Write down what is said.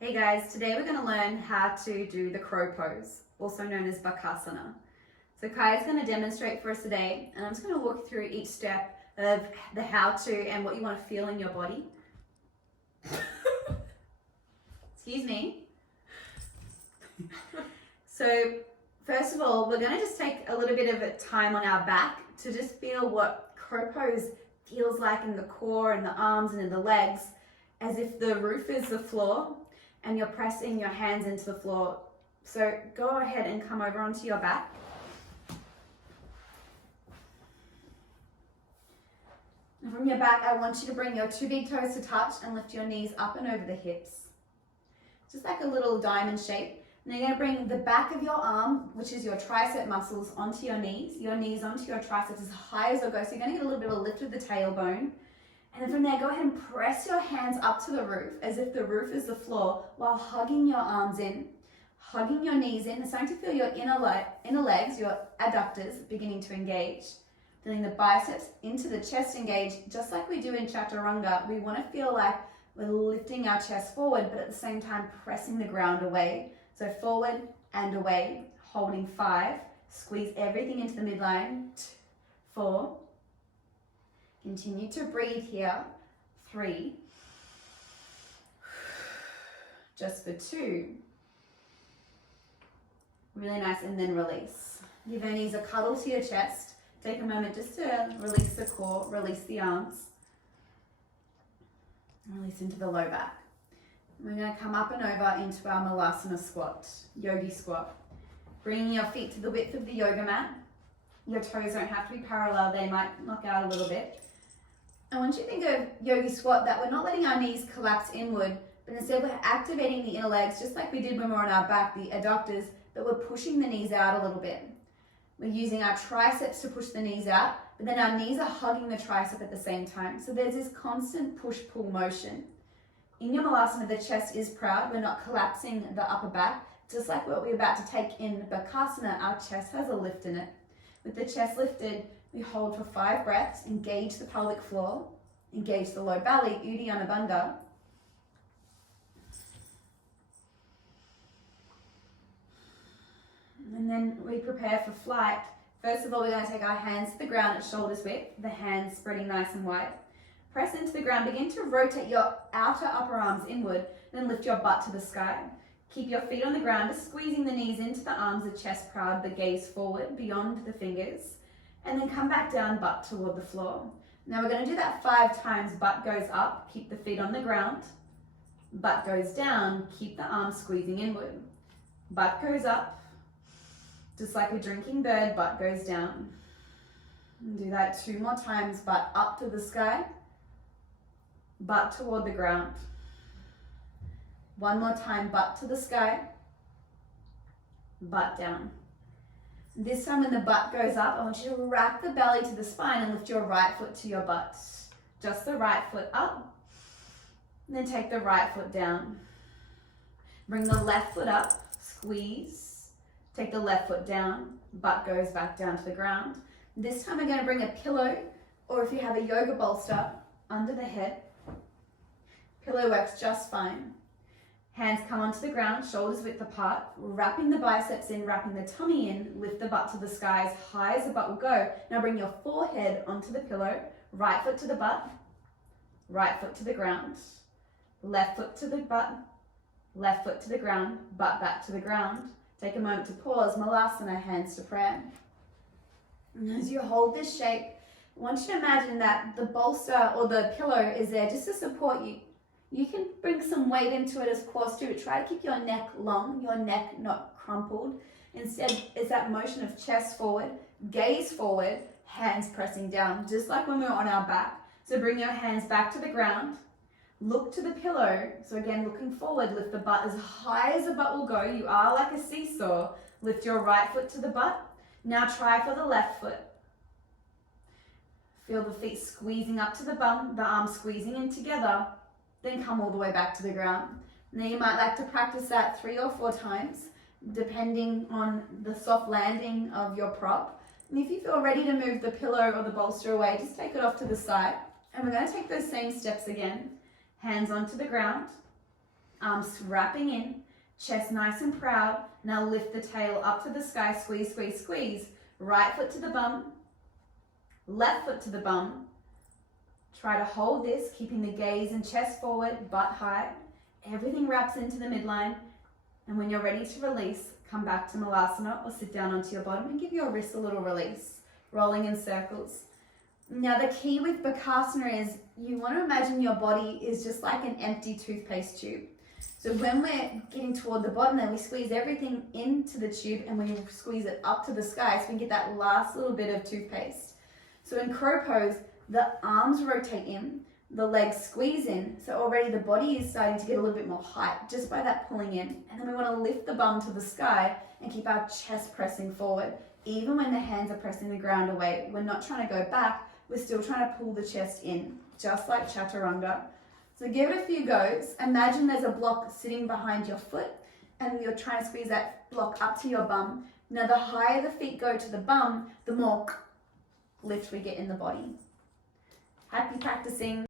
Hey guys, today we're going to learn how to do the crow pose, also known as Bakasana. So Kai is going to demonstrate for us today, and I'm just going to walk you through each step of the how to and what you want to feel in your body. Excuse me. So first of all, we're going to just take a little bit of time on our back to just feel what crow pose feels like in the core and the arms and in the legs, as if the roof is the floor and you're pressing your hands into the floor. So go ahead and come over onto your back. And from your back, I want you to bring your two big toes to touch and lift your knees up and over the hips. Just like a little diamond shape. And you're going to bring the back of your arm, which is your tricep muscles, onto your knees onto your triceps as high as they'll go. So you're going to get a little bit of a lift with the tailbone. And then from there, go ahead and press your hands up to the roof as if the roof is the floor while hugging your arms in, hugging your knees in. It's starting to feel your inner legs, your adductors beginning to engage. Feeling the biceps into the chest engage, just like we do in Chaturanga. We want to feel like we're lifting our chest forward, but at the same time pressing the ground away. So forward and away, holding 5. Squeeze everything into the midline. 4. Continue to breathe here. 3. Just for 2. Really nice, and then release. Give your knees a cuddle to your chest. Take a moment just to release the core, release the arms. Release into the low back. We're going to come up and over into our Malasana squat, yogi squat. Bringing your feet to the width of the yoga mat. Your toes don't have to be parallel, they might knock out a little bit. I want you to think of yogi squat that we're not letting our knees collapse inward, but instead we're activating the inner legs just like we did when we're on our back, the adductors, but we're pushing the knees out a little bit. We're using our triceps to push the knees out, but then our knees are hugging the tricep at the same time. So there's this constant push-pull motion. In your Malasana, the chest is proud. We're not collapsing the upper back. Just like what we're about to take in Bakasana, our chest has a lift in it. With the chest lifted, we hold for 5 breaths, engage the pelvic floor, engage the low belly, Uddiyana Bandha. And then we prepare for flight. First of all, we're going to take our hands to the ground at shoulders width, the hands spreading nice and wide. Press into the ground, begin to rotate your outer upper arms inward, then lift your butt to the sky. Keep your feet on the ground, just squeezing the knees into the arms, the chest proud, the gaze forward, beyond the fingers. And then come back down, butt toward the floor. Now we're going to do that 5 times. Butt goes up, keep the feet on the ground. Butt goes down, keep the arms squeezing inward. Butt goes up, just like a drinking bird, butt goes down. And do that 2 more times. Butt up to the sky, butt toward the ground. 1 more time, butt to the sky, butt down. This time when the butt goes up, I want you to wrap the belly to the spine and lift your right foot to your butt. Just the right foot up, and then take the right foot down. Bring the left foot up, squeeze, take the left foot down, butt goes back down to the ground. This time we're going to bring a pillow, or if you have a yoga bolster, under the head. Pillow works just fine. Hands come onto the ground, shoulders width apart, wrapping the biceps in, wrapping the tummy in, lift the butt to the sky as high as the butt will go. Now bring your forehead onto the pillow, right foot to the butt, right foot to the ground, left foot to the butt, left foot to the ground, butt back to the ground. Take a moment to pause, Malasana, hands to prayer. And as you hold this shape, I want you to imagine that the bolster or the pillow is there just to support you. You can bring some weight into it as core too. Try to keep your neck long, your neck not crumpled. Instead, it's that motion of chest forward, gaze forward, hands pressing down, just like when we were on our back. So bring your hands back to the ground. Look to the pillow. So again, looking forward, lift the butt as high as the butt will go. You are like a seesaw. Lift your right foot to the butt. Now try for the left foot. Feel the feet squeezing up to the bum, the arms squeezing in together. Then come all the way back to the ground. Now you might like to practice that 3 or 4 times, depending on the soft landing of your prop. And if you feel ready to move the pillow or the bolster away, just take it off to the side. And we're going to take those same steps again. Hands onto the ground. Arms wrapping in, chest nice and proud. Now lift the tail up to the sky, squeeze, squeeze, squeeze. Right foot to the bum, left foot to the bum. Try to hold this, keeping the gaze and chest forward, butt high. Everything wraps into the midline. And when you're ready to release, come back to Malasana or sit down onto your bottom and give your wrists a little release, rolling in circles. Now the key with Bakasana is you want to imagine your body is just like an empty toothpaste tube. So when we're getting toward the bottom there, we squeeze everything into the tube and we squeeze it up to the sky so we can get that last little bit of toothpaste. So in crow pose, the arms rotate in, the legs squeeze in, so already the body is starting to get a little bit more height just by that pulling in. And then we want to lift the bum to the sky and keep our chest pressing forward. Even when the hands are pressing the ground away, we're not trying to go back, we're still trying to pull the chest in, just like Chaturanga. So give it a few goes. Imagine there's a block sitting behind your foot and you're trying to squeeze that block up to your bum. Now the higher the feet go to the bum, the more lift we get in the body. Happy practicing.